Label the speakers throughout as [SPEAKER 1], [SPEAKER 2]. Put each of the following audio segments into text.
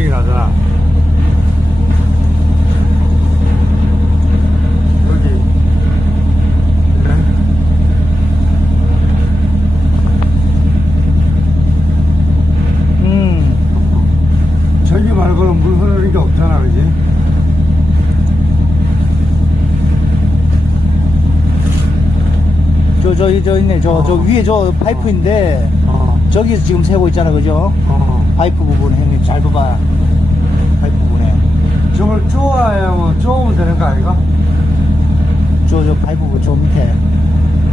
[SPEAKER 1] 흔적이 나잖아. 여기. 네?
[SPEAKER 2] 음.
[SPEAKER 1] 저기 말고는 물 흐르는 게 없잖아, 그지?
[SPEAKER 2] 저, 저, 저 있네. 저, 저
[SPEAKER 1] 어.
[SPEAKER 2] 위에 저 파이프인데,
[SPEAKER 1] 어,
[SPEAKER 2] 저기서 지금 세고 있잖아. 그죠?
[SPEAKER 1] 어.
[SPEAKER 2] 파이프 부분 형님 잘 봐봐. 파이프 부분에.
[SPEAKER 1] 저걸 쪼아야 뭐, 쪼으면 되는 거 아닌가?
[SPEAKER 2] 저, 저 파이프 부분 저 밑에.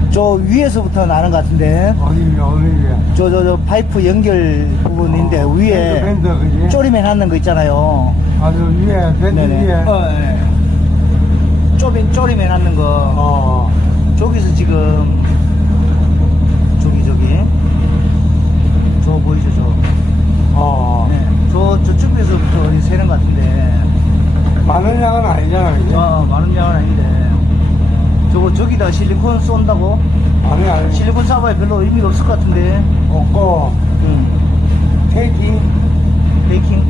[SPEAKER 2] 저 위에서부터 나는 것 같은데.
[SPEAKER 1] 어디 위에, 어디 위에.
[SPEAKER 2] 저, 저, 저 파이프 연결 부분인데,
[SPEAKER 1] 어,
[SPEAKER 2] 위에
[SPEAKER 1] 밴드, 밴드, 그지?
[SPEAKER 2] 쪼리맨 하는 거 있잖아요.
[SPEAKER 1] 아, 저 위에, 밴드 위에.
[SPEAKER 2] 어, 예. 쪼리, 쪼리맨 하는 거.
[SPEAKER 1] 어.
[SPEAKER 2] 저기서 지금, 저기, 저기. 저 보이죠, 저.
[SPEAKER 1] 어.
[SPEAKER 2] 네. 저, 저쪽에서부터 세는 것 같은데.
[SPEAKER 1] 많은 양은 아니잖아, 그지?
[SPEAKER 2] 아, 많은 양은 아닌데. 저거, 저기다 실리콘 쏜다고?
[SPEAKER 1] 아니, 아니.
[SPEAKER 2] 실리콘 쏴봐야 별로 의미가 없을 것 같은데.
[SPEAKER 1] 없고,
[SPEAKER 2] 응.
[SPEAKER 1] 테이킹.
[SPEAKER 2] 베이킹.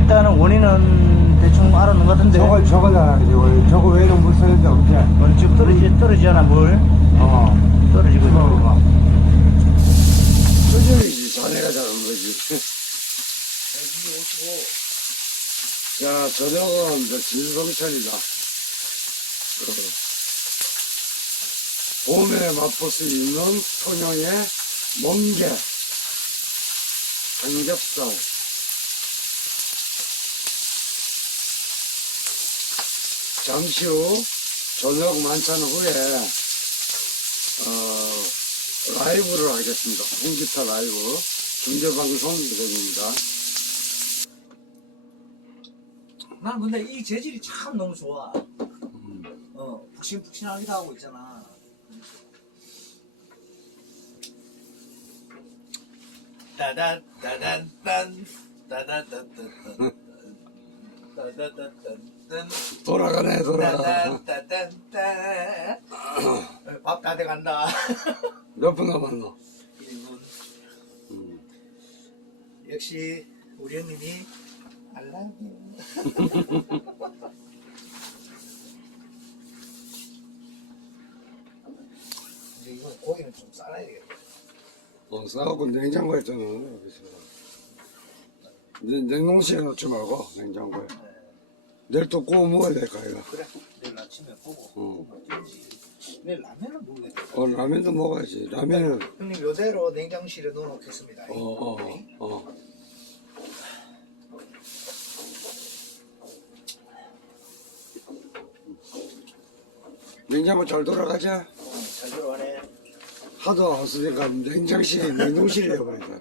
[SPEAKER 2] 일단은 원인은 대충 알아놓은 것 같은데.
[SPEAKER 1] 저거, 저거잖아, 그지? 원래 저거 외에는 물 쓰는 데 없지?
[SPEAKER 2] 어, 지금 떨어지, 떨어지잖아, 물.
[SPEAKER 1] 어.
[SPEAKER 2] 떨어지고 있고.
[SPEAKER 1] 수준이지, 자네가 잘한 거지. 야, 저녁은 이제 진성철이다. 봄에 맛볼 수 있는 통영의 멍게, 삼겹살, 잠시 후 저녁 만찬 후에 어, 라이브를 하겠습니다. 홍기타 라이브 중계방송 예정입니다.
[SPEAKER 2] 난 근데 이 재질이 참 너무 좋아. 어, 푹신푹신하기도 하고 있잖아. 따단 따단 딴 따다따따따 따다따따
[SPEAKER 1] 돌아가네 돌아가.
[SPEAKER 2] 따단 따단따 밥다 돼간다.
[SPEAKER 1] 몇 분 남았노?
[SPEAKER 2] 1분. 역시 우리 형님이. 이제 이거 고기는 좀 썰어야 되겠다.
[SPEAKER 1] 어, 싸갖고 냉장고에 있잖아. 냉- 냉동실에 넣지 말고 냉장고에. 내일 또 구워 먹어야 될까 이거.
[SPEAKER 2] 그래. 내일 아침에 보고
[SPEAKER 1] 어.
[SPEAKER 2] 먹든지. 내일 라면을 먹어야겠다.
[SPEAKER 1] 어, 라면도 먹어야지. 라면은
[SPEAKER 2] 형님 요대로 냉장실에 넣어놓겠습니다.
[SPEAKER 1] 어, 어, 어. 냉장고 잘 돌아가자.
[SPEAKER 2] 어.
[SPEAKER 1] 하도 없으니까 냉장실이 냉동실이 되어버리다.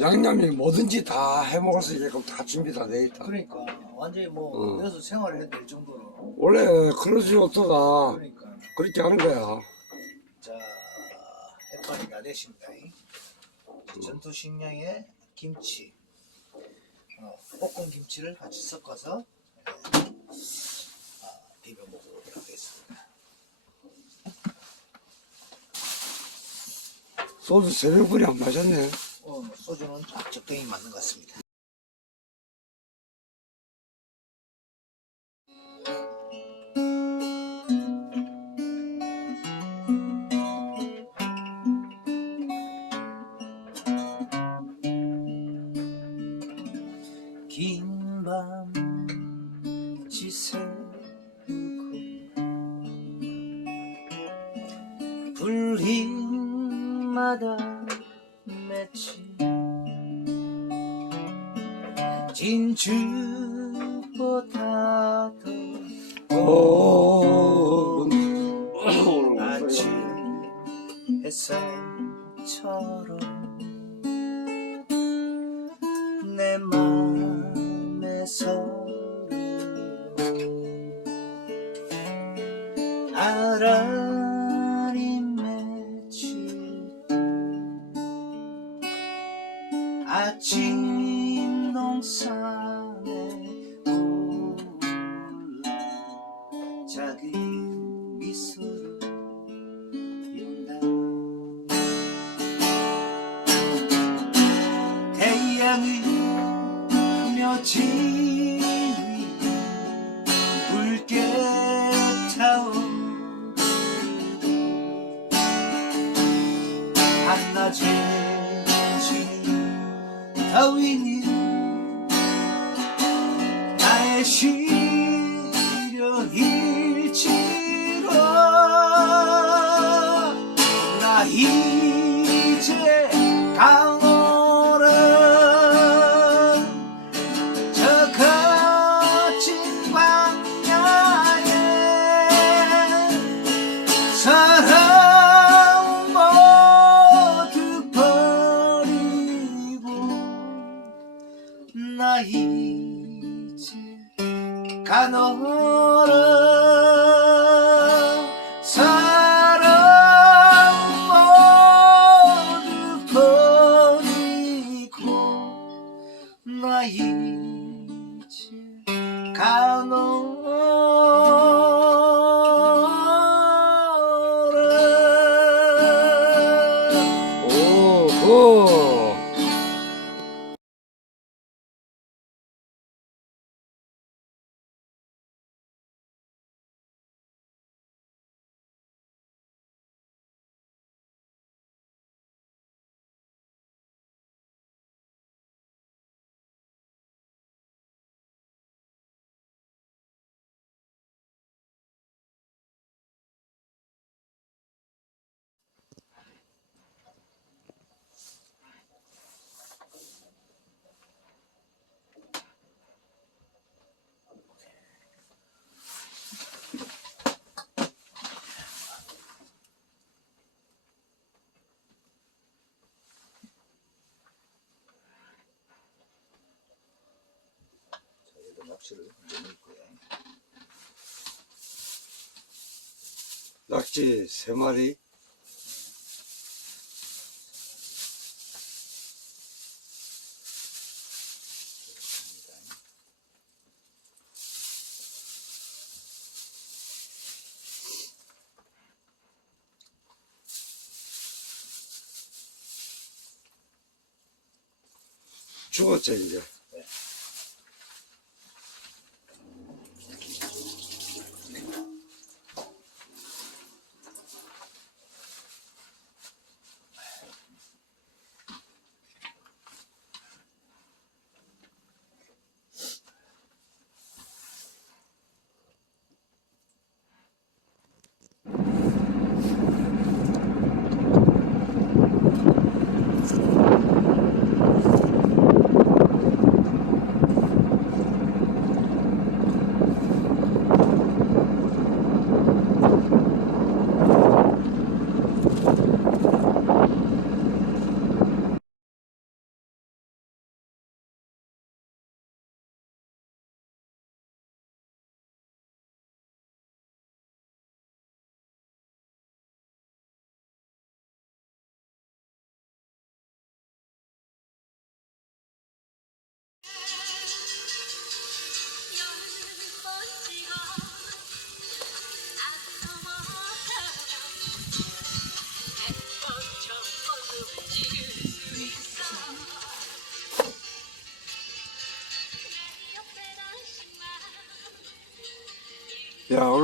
[SPEAKER 1] 양념이 뭐든지 다 해먹을 수 있게끔 다 준비 다 돼 있다.
[SPEAKER 2] 그러니까 완전히 뭐
[SPEAKER 1] 어.
[SPEAKER 2] 여기서 생활을 해도 될 정도로.
[SPEAKER 1] 원래 크루즈 요트가
[SPEAKER 2] 그러니까.
[SPEAKER 1] 그렇게 하는 거야.
[SPEAKER 2] 자, 햇반이 다 됐습니다. 전투 식량에 김치, 어, 볶은 김치를 같이 섞어서 비벼 먹어보도록 하겠습니다.
[SPEAKER 1] 소주 새벽분이 안 마셨네.
[SPEAKER 2] 어, 소주는 딱 적당히 맞는 것 같습니다. 진 주보다도
[SPEAKER 1] 오,
[SPEAKER 2] 아침 햇살처럼 내 맘에서 아 하나지 붉게 타오. 한낮에 지는 다윈이 나의 시 이제 넣을 거예요.
[SPEAKER 1] 낙지 세 마리. 죽었죠 이제.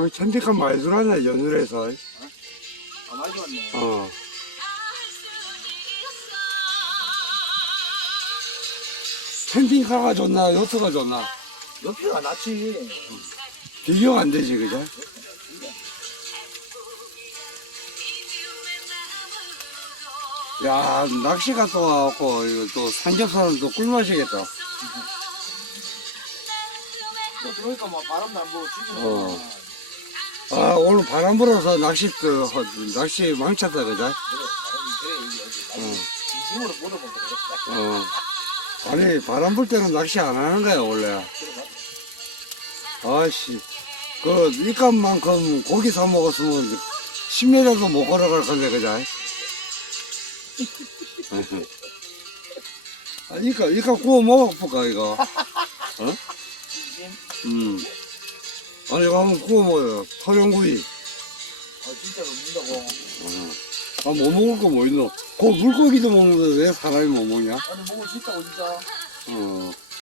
[SPEAKER 1] 야 오늘 캠핑카 많이 들어왔네 연휴에서.
[SPEAKER 2] 아, 많이 좋았네.
[SPEAKER 1] 어. 캠핑카가 좋나 요트가 좋나
[SPEAKER 2] 옆이가 낫지.
[SPEAKER 1] 비교 안 되지 그죠? 야 낚시 갔다 와갖고 이거 또 삼겹살은 또 꿀맛이겠다
[SPEAKER 2] 또 들어오니까 뭐 바람도 안 불고 지금.
[SPEAKER 1] 어. 아 오늘 바람 불어서 낚시 또 허- 낚시 망쳤다
[SPEAKER 2] 여기.
[SPEAKER 1] 어.
[SPEAKER 2] 어.
[SPEAKER 1] 아니 바람 불 때는 낚시 안 하는 거야 원래 아씨 그 입값만큼 고기 사 먹었으면 10m도 못 걸어갈 건데 그죠? 아 이까 이까 구워 먹어볼까 이거 어? 음 아니 이거 한번 구워 먹어요. 토종구이.
[SPEAKER 2] 아, 진짜로 먹는다고.
[SPEAKER 1] 아뭐 먹을 거 뭐 있노? 그 물고기도 먹는데 왜 사람이 못 먹냐?
[SPEAKER 2] 아니, 먹을 수 있다고, 진짜.
[SPEAKER 1] 어